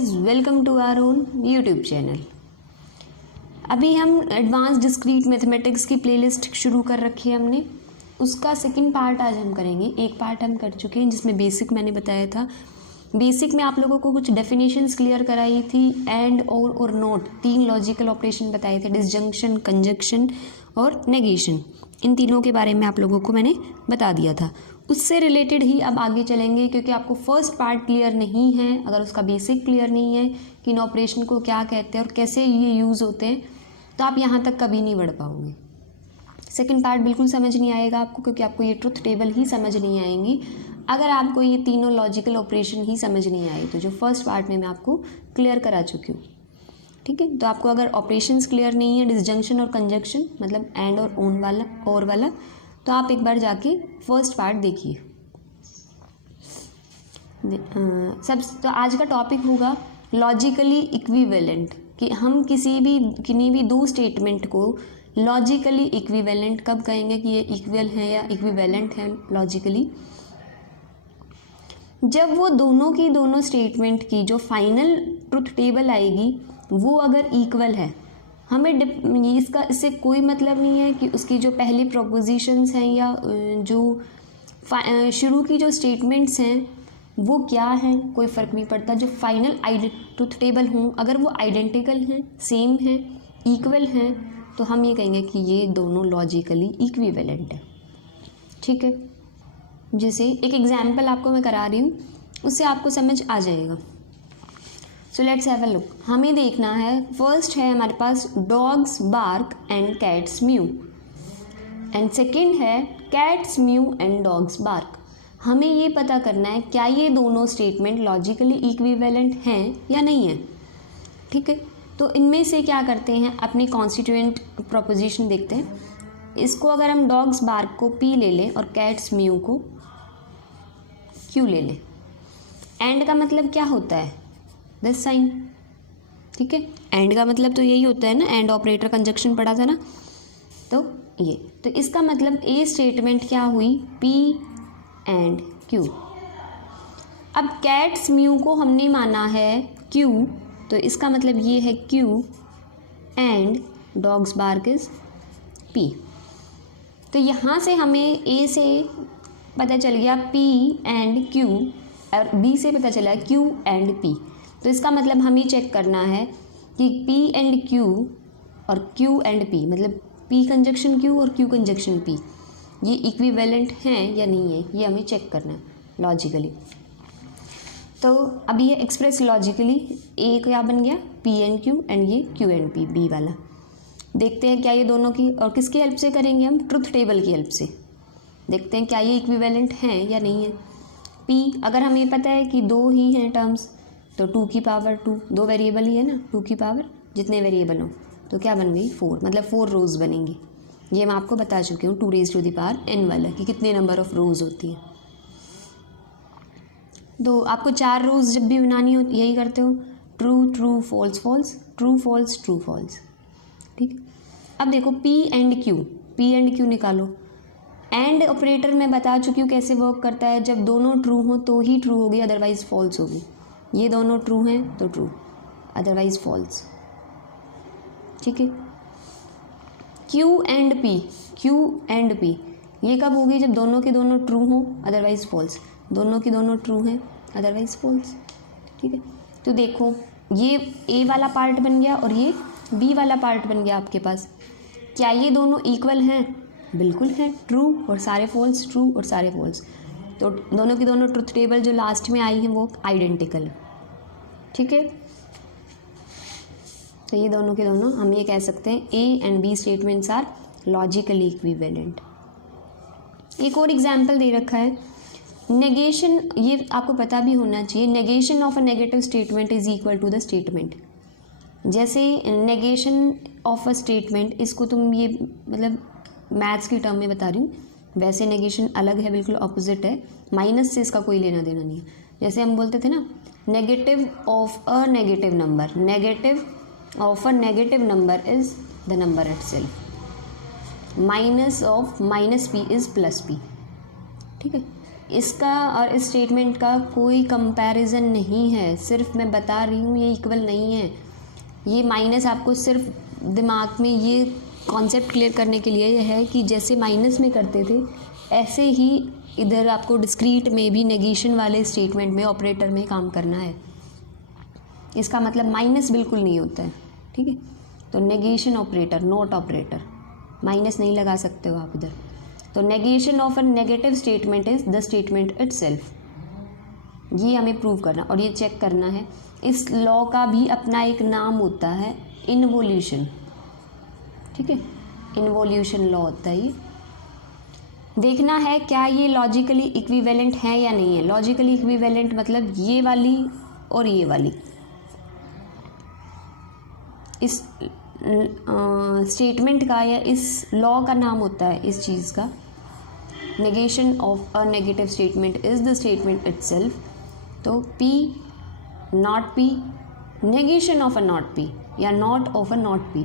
Guys, welcome to our own YouTube channel. अभी हम advance discrete mathematics की playlist शुरू कर रखी है हमने। उसका सेकंड पार्ट आज हम करेंगे। एक पार्ट हम कर चुके हैं जिसमें बेसिक मैंने बताया था। बेसिक में आप लोगों को कुछ डेफिनेशंस क्लियर कराई थी। एंड और नॉट, 3 लॉजिकल ऑपरेशन बताए थे, डिसजंक्शन, कंजक्शन और नेगेशन। इन तीनों के बारे में आप लोगों को मैंने बता दिया था। उससे रिलेटेड ही अब आगे चलेंगे, क्योंकि आपको फर्स्ट पार्ट क्लियर नहीं है, अगर उसका बेसिक क्लियर नहीं है कि इन ऑपरेशन को क्या कहते हैं और कैसे ये यूज़ होते हैं, तो आप यहाँ तक कभी नहीं बढ़ पाओगे। सेकंड पार्ट बिल्कुल समझ नहीं आएगा आपको, क्योंकि आपको ये ट्रुथ टेबल ही समझ नहीं आएंगी अगर आपको ये तीनों लॉजिकल ऑपरेशन ही समझ नहीं आए, तो जो फर्स्ट पार्ट में मैं आपको क्लियर करा चुकी हूँ। ठीक है, तो आपको अगर ऑपरेशंस क्लियर नहीं है, डिसजंक्शन और कंजक्शन मतलब एंड और ओन वाला और वाला, तो आप एक बार जाके फर्स्ट पार्ट देखिए। सब तो आज का टॉपिक होगा लॉजिकली इक्विवेलेंट, कि हम किन्हीं भी दो स्टेटमेंट को लॉजिकली इक्विवेलेंट कब कहेंगे कि ये इक्वल है या इक्विवेलेंट है लॉजिकली, जब वो दोनों की दोनों स्टेटमेंट की जो फाइनल ट्रुथ टेबल आएगी वो अगर इक्वल है। हमें इससे कोई मतलब नहीं है कि उसकी जो पहली प्रोपोजिशंस हैं या जो शुरू की जो स्टेटमेंट्स हैं वो क्या हैं, कोई फ़र्क नहीं पड़ता। जो फाइनल ट्रुथ टेबल हों, अगर वो आइडेंटिकल हैं, सेम हैं, इक्वल हैं, तो हम ये कहेंगे कि ये दोनों लॉजिकली इक्विवेलेंट है। ठीक है, जैसे एक एग्जाम्पल आपको मैं करा रही हूँ, उससे आपको समझ आ जाएगा। So let's have a look. हमें देखना है, फर्स्ट है हमारे पास dogs bark and cats mew, and second है cats mew and dogs bark. हमें ये पता करना है क्या ये दोनों स्टेटमेंट लॉजिकली इक्विवेलेंट हैं या नहीं है। ठीक है, तो इनमें से क्या करते हैं, अपनी कॉन्स्टिट्यूएंट प्रोपोजिशन देखते हैं। इसको अगर हम डॉग्स बार्क को पी ले लें और कैट्स म्यू को क्यू ले लें, एंड का मतलब क्या होता है, दिस साइन। ठीक है, एंड का मतलब तो यही होता है ना, एंड ऑपरेटर कंजक्शन पढ़ा था ना, तो ये तो इसका मतलब ए स्टेटमेंट क्या हुई, पी एंड क्यू। अब कैट्स म्यू को हमने माना है क्यू, तो इसका मतलब ये है Q and dogs bark is P. तो यहाँ से हमें ए से पता चल गया पी एंड क्यू, और बी से पता चला क्यू एंड पी। तो इसका मतलब हमें चेक करना है कि पी एंड क्यू और क्यू एंड पी, मतलब पी कंजक्शन क्यू और क्यू कंजक्शन पी, ये इक्विवेलेंट हैं या नहीं है, ये हमें चेक करना है लॉजिकली। तो अब ये एक्सप्रेस लॉजिकली, ए क्या बन गया, पी एंड क्यू, एंड ये क्यू एंड पी, बी वाला। देखते हैं क्या ये दोनों की, और किसकी हेल्प से करेंगे हम, ट्रुथ टेबल की हेल्प से। देखते हैं क्या ये इक्विवेलेंट हैं या नहीं है। पी अगर हमें पता है कि 2 ही हैं टर्म्स, तो 2 की पावर 2, 2 वेरिएबल ही है ना, 2 की पावर जितने वेरिएबल हो, तो क्या बन गई 4, मतलब 4 रोज़ बनेंगी। ये मैं आपको बता चुकी हूँ 2 raised to the power n वाला, कि कितने नंबर ऑफ रोज़ होती है। तो आपको 4 रोज़ जब भी बनानी हो यही करते हो, true true false false, true false true false. ठीक, अब देखो पी एंड क्यू निकालो। एंड ऑपरेटर मैं बता चुकी हूँ कैसे वर्क करता है, जब दोनों ट्रू हो तो ही ट्रू होगी, अदरवाइज फॉल्स होगी। ये दोनों ट्रू हैं तो ट्रू, अदरवाइज फॉल्स। ठीक है, क्यू एंड पी ये कब होगी, जब दोनों के दोनों ट्रू हों, अदरवाइज फॉल्स। दोनों की दोनों ट्रू हैं, अदरवाइज फॉल्स। ठीक है, तो देखो ये ए वाला पार्ट बन गया और ये बी वाला पार्ट बन गया आपके पास। क्या ये दोनों इक्वल हैं, बिल्कुल हैं, ट्रू और सारे फॉल्स, ट्रू और सारे फॉल्स। तो दोनों की दोनों ट्रुथ टेबल जो लास्ट में आई हैं वो आइडेंटिकल है। ठीक है, तो ये दोनों के दोनों हम ये कह सकते हैं A and B statements are logically equivalent. एक और एग्जाम्पल दे रखा है, नेगेशन, ये आपको पता भी होना चाहिए, negation of a negative statement is equal to the statement. जैसे नेगेशन ऑफ अ स्टेटमेंट, इसको तुम ये मतलब मैथ्स की टर्म में बता रही हूँ, वैसे नेगेशन अलग है, बिल्कुल ऑपोजिट है, माइनस से इसका कोई लेना देना नहीं है। जैसे हम बोलते थे ना, negative of a negative number, negative of a negative number is the number itself, minus of minus P is plus P. ठीक है, इसका और इस स्टेटमेंट का कोई कंपैरिजन नहीं है, सिर्फ मैं बता रही हूँ ये इक्वल नहीं है। ये माइनस आपको सिर्फ दिमाग में ये कॉन्सेप्ट क्लियर करने के लिए यह है कि जैसे माइनस में करते थे ऐसे ही इधर आपको डिस्क्रीट में भी नेगेशन वाले स्टेटमेंट में ऑपरेटर में काम करना है। इसका मतलब माइनस बिल्कुल नहीं होता है, ठीक है। तो negation operator, not operator, minus नहीं लगा सकते हो आप इधर। तो negation of a negative statement is the statement itself, ये हमें प्रूव करना और ये चेक करना है। इस लॉ का भी अपना एक नाम होता है, इन्वोल्यूशन, ठीक है। इन्वोल्यूशन लॉ होता है ये। देखना है क्या ये लॉजिकली इक्विवेलेंट है या नहीं है। लॉजिकली इक्विवेलेंट मतलब ये वाली और ये वाली। इस स्टेटमेंट का या इस लॉ का नाम होता है इस चीज़ का, negation of a negative statement is the statement itself. तो P not P, negation of a not P या not of a not P,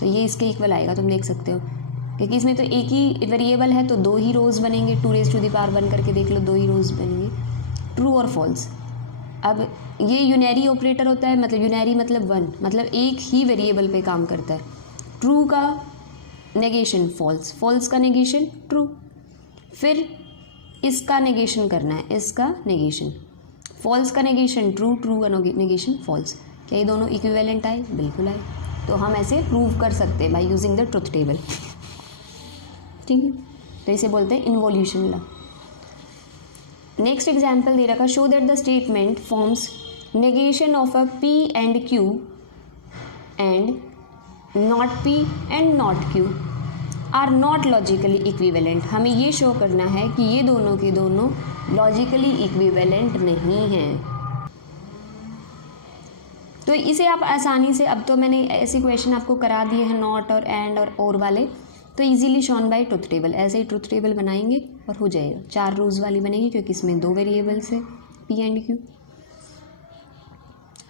तो ये इसके इक्वल आएगा। तुम देख सकते हो क्योंकि इसमें तो एक ही वेरिएबल है तो दो ही रोज बनेंगे। 2⁻1 करके देख लो, दो ही रोज बनेंगे, ट्रू और फॉल्स। अब ये यूनरी ऑपरेटर होता है, मतलब यूनरी मतलब वन, मतलब एक ही वेरिएबल पे काम करता है। ट्रू का नेगेशन फॉल्स, फॉल्स का नेगेशन ट्रू, फिर इसका नेगेशन करना है, इसका नेगेशन, फॉल्स का नेगेशन ट्रू, ट्रू का नेगेशन फॉल्स। क्या ये दोनों इक्विवेलेंट आए? बिल्कुल आए। तो हम ऐसे प्रूव कर सकते हैं by using the truth table, ठीक है। तो इसे बोलते हैं इन्वोल्यूशन लॉ। नेक्स्ट एग्जाम्पल दे रखा, show that the statement forms negation of a P and Q and not P and not Q are not logically equivalent. हमें ये शो करना है कि ये दोनों के दोनों लॉजिकली इक्विवेलेंट नहीं हैं। तो इसे आप आसानी से, अब तो मैंने ऐसे क्वेश्चन आपको करा दिए हैं नॉट और एंड और वाले, तो easily shown by truth table. ऐसे ही ट्रुथ टेबल बनाएंगे और हो जाएगा। 4 रोज वाली बनेगी क्योंकि इसमें 2 वेरिएबल्स है P एंड Q।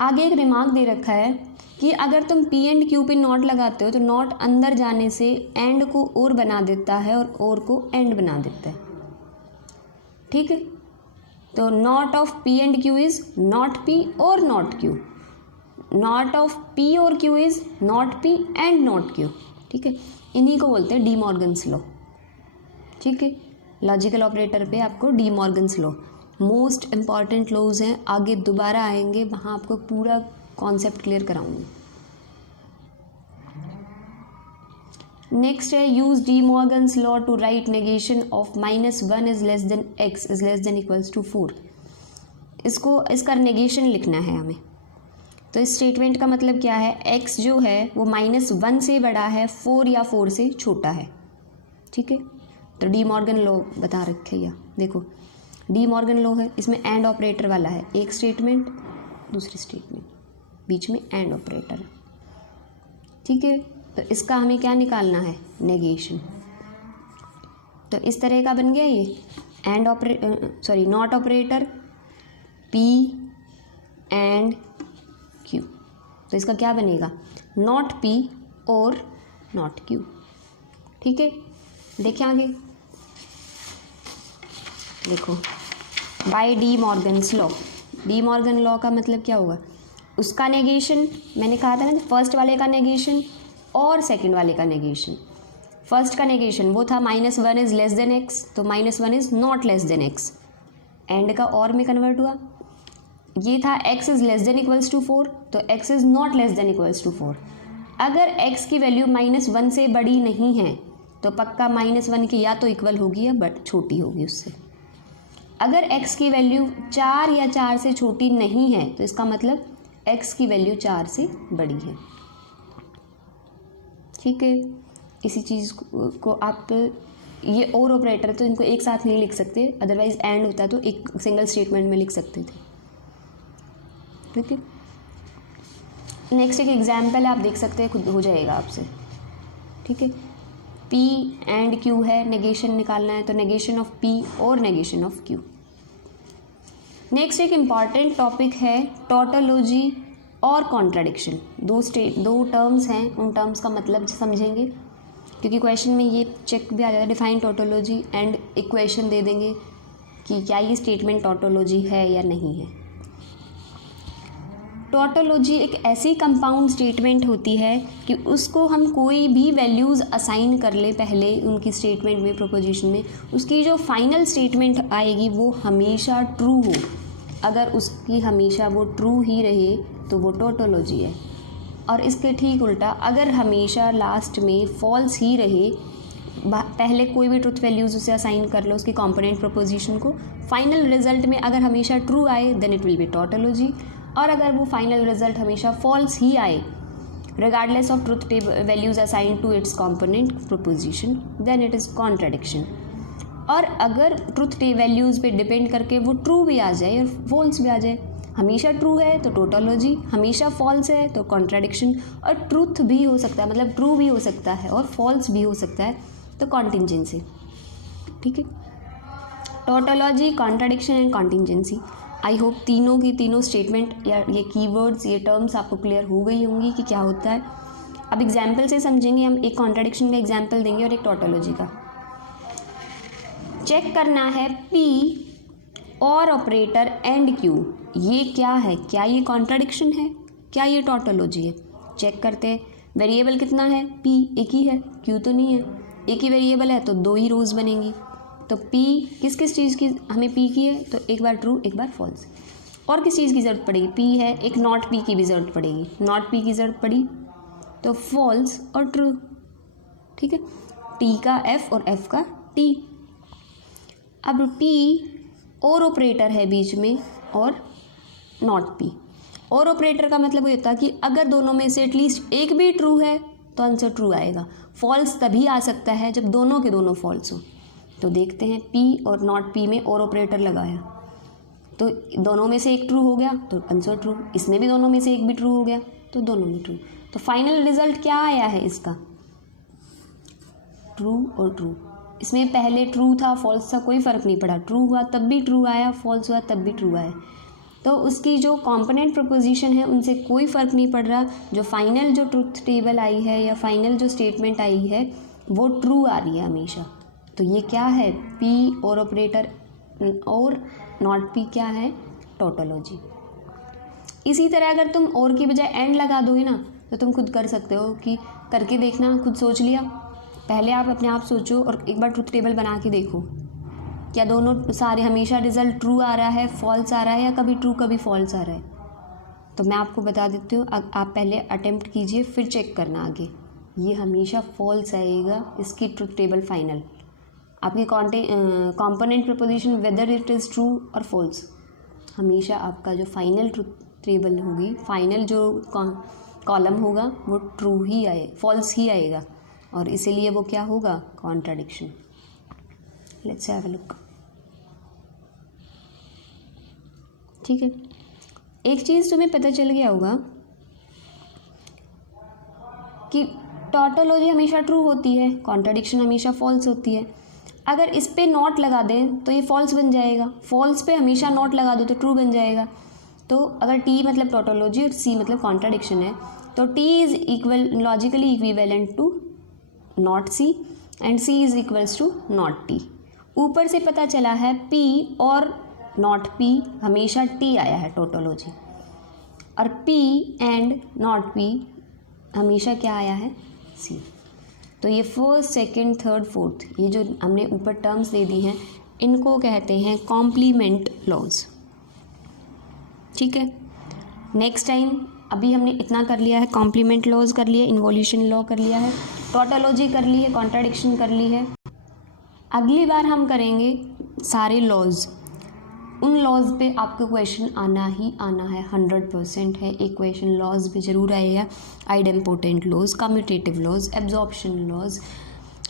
आगे एक रिमार्क दे रखा है कि अगर तुम P एंड Q पे नॉट लगाते हो तो नॉट अंदर जाने से एंड को और बना देता है और को एंड बना देता है, ठीक है। तो not of P and Q is not P और not Q, not of P और Q is not P and not Q, ठीक है। इन्हीं को बोलते हैं डी मॉर्गन्स लॉ, ठीक है। लॉजिकल ऑपरेटर पे आपको De Morgan's law most important laws हैं, आगे दोबारा आएंगे वहाँ आपको पूरा कॉन्सेप्ट क्लियर कराऊंगी। नेक्स्ट है use De Morgan's law to write negation of -1 is less than x is less than equals to 4। इसका नेगेशन लिखना है हमें। तो इस स्टेटमेंट का मतलब क्या है, x जो है वो -1 से बड़ा है, 4 या 4 से छोटा है, ठीक है। तो डी मॉर्गन लॉ बता रखे या देखो, डी मॉर्गन लॉ है, इसमें एंड ऑपरेटर वाला है, एक स्टेटमेंट दूसरी स्टेटमेंट, बीच में एंड ऑपरेटर, ठीक है। तो इसका हमें क्या निकालना है, नेगेशन। तो इस तरह का बन गया ये and not operator P and Q। तो इसका क्या बनेगा, नॉट P और नॉट Q, ठीक है। देखिए आगे देखो, by De Morgan's law. De Morgan law का मतलब क्या होगा, उसका नेगेशन, मैंने कहा था ना फर्स्ट वाले का नेगेशन और सेकंड वाले का नेगेशन। फर्स्ट का नेगेशन वो था -1 इज लेस देन x, तो -1 is not less than x, and का और में कन्वर्ट हुआ। ये था x is less than equals to 4, तो x is not less than equals to 4। अगर x की वैल्यू -1 से बड़ी नहीं है तो पक्का -1 की या तो इक्वल होगी या बट छोटी होगी उससे। अगर x की वैल्यू 4 या 4 से छोटी नहीं है तो इसका मतलब x की वैल्यू 4 से बड़ी है, ठीक है। इसी चीज़ को आप ये और ऑपरेटर तो इनको एक साथ नहीं लिख सकते, अदरवाइज एंड होता तो एक सिंगल स्टेटमेंट में लिख सकते थे, ठीक है। नेक्स्ट एक एग्जाम्पल आप देख सकते हैं, खुद हो जाएगा आपसे, ठीक है। P एंड Q है, नेगेशन निकालना है, तो नेगेशन ऑफ P और नेगेशन ऑफ Q। नेक्स्ट एक इम्पॉर्टेंट टॉपिक है टॉटोलॉजी और कॉन्ट्राडिक्शन। दो टर्म्स हैं, उन टर्म्स का मतलब समझेंगे क्योंकि क्वेश्चन में ये चेक भी आ जाता है। डिफाइन टोटोलॉजी एंड इक्वेशन दे देंगे कि क्या ये स्टेटमेंट टोटोलॉजी है या नहीं है। टोटोलॉजी एक ऐसी कंपाउंड स्टेटमेंट होती है कि उसको हम कोई भी वैल्यूज़ असाइन कर ले पहले उनकी स्टेटमेंट में, प्रोपोजिशन में, उसकी जो फाइनल स्टेटमेंट आएगी वो हमेशा ट्रू हो। अगर उसकी हमेशा वो ट्रू ही रहे तो वो टोटोलॉजी है। और इसके ठीक उल्टा, अगर हमेशा लास्ट में फॉल्स ही रहे, पहले कोई भी ट्रुथ वैल्यूज़ उसे असाइन कर लो उसकी कंपोनेंट प्रोपोजिशन को, फाइनल रिजल्ट में अगर हमेशा ट्रू आए then it will be tautology. और अगर वो फाइनल रिजल्ट हमेशा फॉल्स ही आए regardless of truth values assign to its component proposition, then it is contradiction. और अगर ट्रुथ वैल्यूज़ पे डिपेंड करके वो ट्रू भी आ जाए और फॉल्स भी आ जाए, हमेशा ट्रू है तो टोटोलॉजी, हमेशा फॉल्स है तो कॉन्ट्रडिक्शन, और ट्रूथ भी हो सकता है, मतलब ट्रू भी हो सकता है और फॉल्स भी हो सकता है तो कॉन्टिंजेंसी। ठीक है, tautology, contradiction and contingency. I hope तीनों की तीनों स्टेटमेंट या ये कीवर्ड्स, ये टर्म्स आपको क्लियर हो गई होंगी कि क्या होता है। अब एग्जाम्पल से समझेंगे हम। एक कॉन्ट्रडिक्शन का एग्जाम्पल देंगे और एक टोटोलॉजी का। चेक करना है P और ऑपरेटर एंड Q, ये क्या है, क्या ये कॉन्ट्रडिक्शन है, क्या ये टोटोलॉजी है। चेक करते हैं। वेरिएबल कितना है, P एक ही है, Q तो नहीं है। एक ही वेरिएबल है तो दो ही रोज बनेंगी। तो P किस किस चीज़ की हमें P की है, तो एक बार ट्रू एक बार फॉल्स। और किस चीज़ की ज़रूरत पड़ेगी, P है, एक नॉट P की भी ज़रूरत पड़ेगी। नॉट P की ज़रूरत पड़ी तो फॉल्स और ट्रू। ठीक है, T का F और F का T। अब P और ऑपरेटर है बीच में और नॉट P। और ऑपरेटर का मतलब ये होता है कि अगर दोनों में से एटलीस्ट एक भी ट्रू है तो आंसर ट्रू आएगा। फॉल्स तभी आ सकता है जब दोनों के दोनों फॉल्स हो। तो देखते हैं, P और नॉट P में और ऑपरेटर लगाया तो दोनों में से एक ट्रू हो गया तो आंसर ट्रू। इसमें भी दोनों में से एक भी ट्रू हो गया तो दोनों में ट्रू। तो फाइनल रिजल्ट क्या आया है इसका, ट्रू और ट्रू। इसमें पहले ट्रू था फॉल्स था कोई फ़र्क नहीं पड़ा, ट्रू हुआ तब भी ट्रू आया, फॉल्स हुआ तब भी ट्रू आया। तो उसकी जो कंपोनेंट प्रोपोजिशन है उनसे कोई फ़र्क नहीं पड़ रहा। जो फाइनल जो ट्रुथ टेबल आई है या फाइनल जो स्टेटमेंट आई है वो ट्रू आ रही है हमेशा। तो ये क्या है, P और ऑपरेटर और नॉट P क्या है, टोटोलॉजी। इसी तरह अगर तुम और की बजाय एंड लगा दोगे ना तो तुम खुद कर सकते हो कि करके देखना। खुद सोच लिया, पहले आप अपने आप सोचो और एक बार ट्रुथ टेबल बना के देखो क्या दोनों सारे हमेशा रिजल्ट ट्रू आ रहा है, फॉल्स आ रहा है, या कभी ट्रू कभी फॉल्स आ रहा है। तो मैं आपको बता देती हूँ, आप पहले अटेम्प्ट कीजिए फिर चेक करना आगे। ये हमेशा फॉल्स आएगा इसकी ट्रुथ टेबल फाइनल। आपकी component proposition whether it is true और फॉल्स, हमेशा आपका जो फाइनल ट्रुथ टेबल होगी, फाइनल जो कॉलम होगा वो ट्रू ही आए, फॉल्स ही आएगा। और इसीलिए वो क्या होगा, contradiction. Let's have a look. ठीक है, एक चीज़ तुम्हें पता चल गया होगा कि टोटोलॉजी हमेशा ट्रू होती है, कॉन्ट्रडिक्शन हमेशा फॉल्स होती है। अगर इस पे नॉट लगा दें तो ये फॉल्स बन जाएगा, फॉल्स पे हमेशा नॉट लगा दो तो ट्रू बन जाएगा। तो अगर T मतलब टोटोलॉजी और C मतलब कॉन्ट्रडिक्शन है तो T is equal logically equivalent to not C and C is equals to not T। ऊपर से पता चला है P और नॉट P हमेशा T आया है टोटोलॉजी, और P एंड नॉट P हमेशा क्या आया है, C। तो ये फर्स्ट, सेकंड, थर्ड, फोर्थ, ये जो हमने ऊपर टर्म्स दे दी हैं इनको कहते हैं कॉम्प्लीमेंट लॉज। ठीक है, नेक्स्ट टाइम, अभी हमने इतना कर लिया है, कॉम्प्लीमेंट लॉज कर लिया, इन्वोल्यूशन लॉ कर लिया है, टोटोलॉजी कर ली है, कॉन्ट्रडिक्शन कर ली है। अगली बार हम करेंगे सारे लॉज। उन लॉज पे आपको क्वेश्चन आना ही आना है, 100% है। एक क्वेश्चन लॉज पे जरूर आएगा, idempotent laws, commutative laws, absorption laws,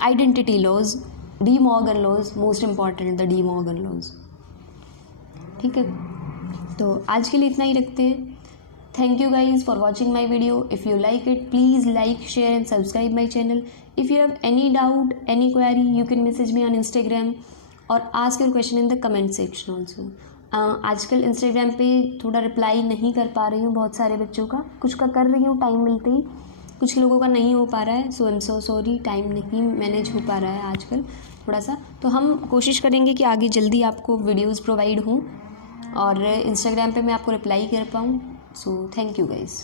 identity laws, De Morgan laws, most important the De Morgan laws. ठीक है, तो आज के लिए इतना ही रखते हैं। Thank you guys for watching my video. If you like it, please like, share and subscribe my channel. If you have any doubt, any query, you can message me on Instagram or ask your question in the comment section also. आजकल Instagram पे थोड़ा reply नहीं कर पा रही हूँ बहुत सारे बच्चों का, कुछ का कर रही हूँ टाइम मिलते ही, कुछ लोगों का नहीं हो पा रहा है। So I am so sorry, time नहीं मैनेज हो पा रहा है आजकल, थोड़ा सा, तो हम कोशिश करेंगे कि आगे जल्दी आपको वीडियोज़ प्रोवाइड हों और इंस्टाग्राम पे मैं आपको रिप्लाई कर पाऊँ। So thank you guys.